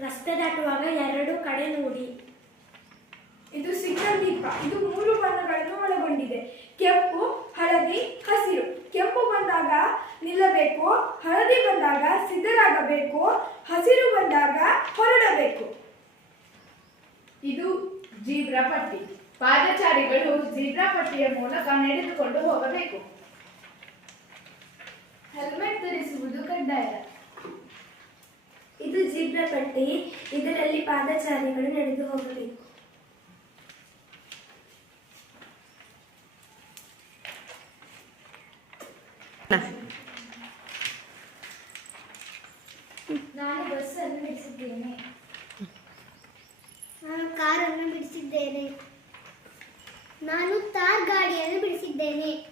ರಸ್ತೆ ದಾಟುವಾಗ ಎರಡು ಕಡೆ ನೋಡಿ. ಇದು ಸಿಗ್ನಲ್ ದೀಪ. ಇದು ಮೂರು ಬಣ್ಣಗಳನ್ನು ಒಳಗೊಂಡಿದೆ. ಕೆಂಪು, ಹಳದಿ, ಹಸಿರು. ಕೆಂಪು ಬಂದಾಗ ನಿಲ್ಲಬೇಕು, ಹಳದಿ ಬಂದಾಗ ಸಿದ್ಧರಾಗಬೇಕು, ಹಸಿರು ಬಂದಾಗ ಹೊರಡಬೇಕು. ಇದು ಜೀಬ್ರಾ ಪಟ್ಟಿ. ಪಾದಚಾರಿಗಳು ಜೀಬ್ರಾ ಪಟ್ಟಿಯ ಮೂಲಕ ನಡೆದುಕೊಂಡು ಹೋಗಬೇಕು. ಹೆಲ್ಮೆಟ್ ಧರಿಸುವುದು ಕಡ್ಡಾಯ. ಇದು ಜೀಬ್ರ ಪಟ್ಟಿ ಇದರಲ್ಲಿ ಪಾದಚಾರಿಗಳು ನಡೆದು ಹೋಗಬೇಕು. ನಾನು ಬಸ್ಸನ್ನು ಬಿಡಿಸಿದ್ದೇನೆ. ನಾನು ಕಾರನ್ನು ಬಿಡಿಸಿದ್ದೇನೆ. ನಾನು ತಾರ್ ಗಾಡಿಯನ್ನು ಬಿಡಿಸಿದ್ದೇನೆ.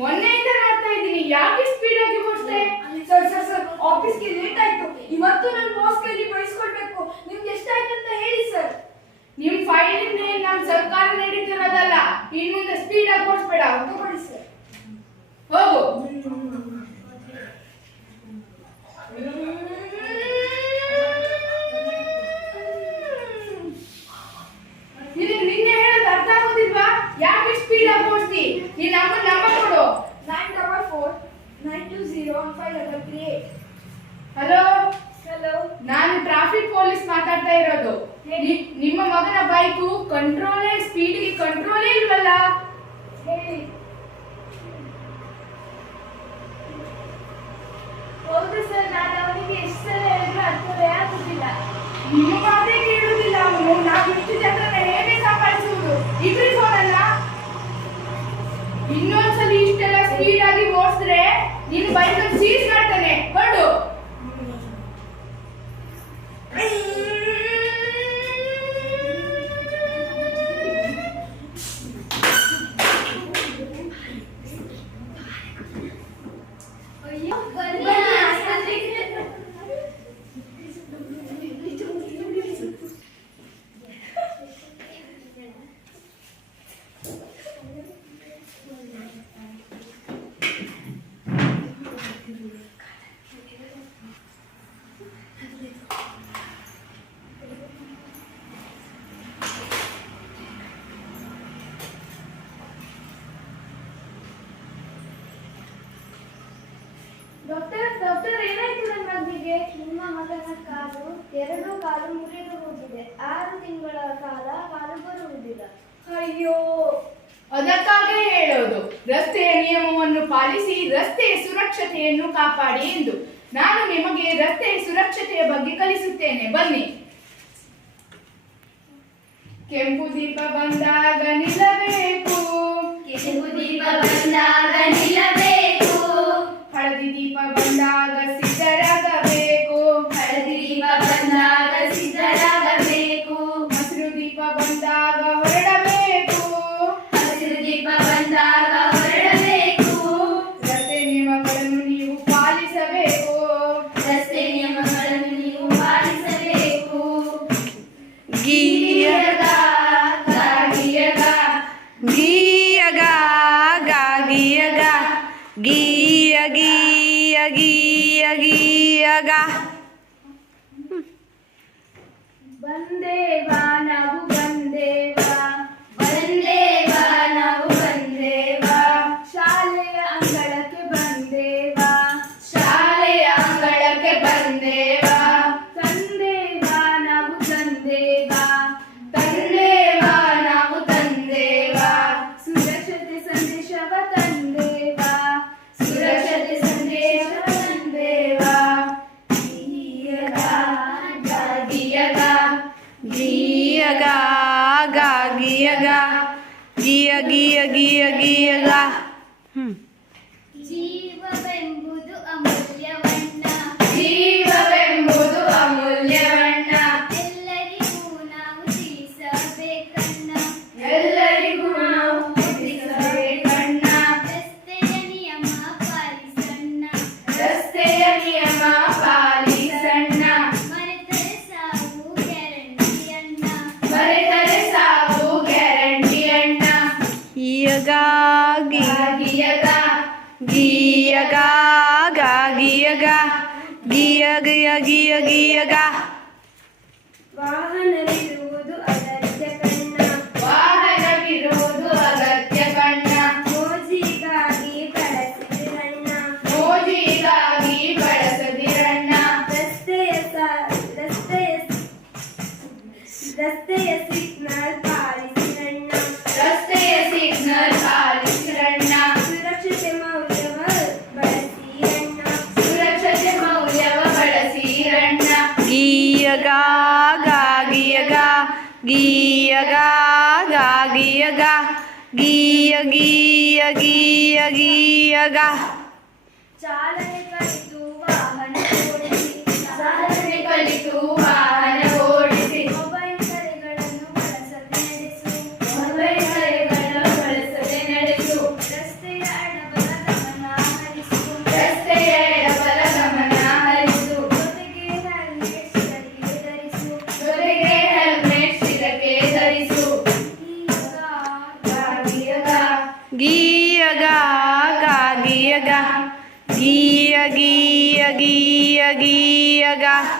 ಮೊನ್ನೆಯಿಂದ ನೋಡ್ತಾ ಇದ್ದೀನಿ. ಯಾಕೆ ಸ್ಪೀಡ್ ಆಗಿ ಓಡಿಸ್ತೆ ಸರ್ ಸರ್ ಆಫೀಸ್ಗೆ ಲೇಟ್ ಆಯ್ತು. ಇವತ್ತು ನಾನು ಬಾಸ್ ಕೈಲಿ ಬಯಸ್ಕೊಳ್ಬೇಕು ನಿಮ್ಗೆ ಎಷ್ಟಾಯ್ತು ಅಂತ ಹೇಳಿ ಸರ್. ನಿಮ್ ಫೈಲ್ ಇಂದ ನಮ್ ಸರ್ಕಾರ ನಡೀತಿರೋದಲ್ಲ? ಇನ್ ಮುಂದೆ ಸ್ಪೀಡ್ ಆಗಿ ಓಡಿಸ್ಬೇಡ. ಕೊಡಿ ಸರ್. ಹೋಗು. ಹೌದು ಸರ್ ನಾನು ಅವನಿಗೆ ಎಷ್ಟು ಸಲ ಹೇಳಿದ್ರು ಅರ್ಥವೇ ಆಗುದಿಲ್ಲ. ಡಾಕ್ಟರ್ ಡಾಕ್ಟರ್ ಏನಾಯ್ತು ನನ್ನ ಮಗನಿಗೆ? ನಿಮ್ಮ ಮಗನ ಕಾಲು ಎರಡು ಕಾಲು ಮುರಿದು ಹೋಗಿದೆ. ಆರು ತಿಂಗಳ ಕಾಲ ಕಾಲು ಬರುವುದಿಲ್ಲ. ಅಯ್ಯೋ! ಅದಕ್ಕಾಗೇ ಹೇಳೋದು ರಸ್ತೆಯ ನಿಯಮವನ್ನು ಪಾಲಿಸಿ ರಸ್ತೆಯ ಸುರಕ್ಷತೆಯನ್ನು ಕಾಪಾಡಿ ಎಂದು. ನಾನು ನಿಮಗೆ ರಸ್ತೆಯ ಸುರಕ್ಷತೆಯ ಬಗ್ಗೆ ಕಲಿಸುತ್ತೇನೆ. ಬನ್ನಿ. ಕೆಂಪು ದೀಪ ಬಂದಾಗ ನಿಲ್ಲಬೇಕು. ಕೆಂಪು ದೀಪ ಬಂದಾಗ ದೀಪ ಬಂದಾಗ ಸಿದ್ಧರಾಗಬೇಕು ಹಳದಿ ದೀಪ ಬಂದಾಗ ಸಿದ್ಧರಾಗಬೇಕು ಹಸಿರು ದೀಪ ಬಂದಾಗ ಹೊರಡಬೇಕು. ಹಸಿರು ದೀಪ ಬಂದಾಗ ಹೊರಡಬೇಕು. ರಸ್ತೆ ನಿಯಮಗಳನ್ನು ನೀವು ಪಾಲಿಸಬೇಕು. ರಸ್ತೆ ನಿಯಮಗಳನ್ನು ನೀವು ಪಾಲಿಸಬೇಕು. ಗೀಯಗ ಗೀಯಗ. ಗೀಯಗ ಗಾಗಿಯಗ ಗೀಯ ಬಂದೇವಾ ನಾವು ਅਗੀ ਅਗੀ ਅਗੀ ਅਗਾ। ਹੂੰ। ಗೀಯಗ guia, ga. Guia, guia, guia, guia.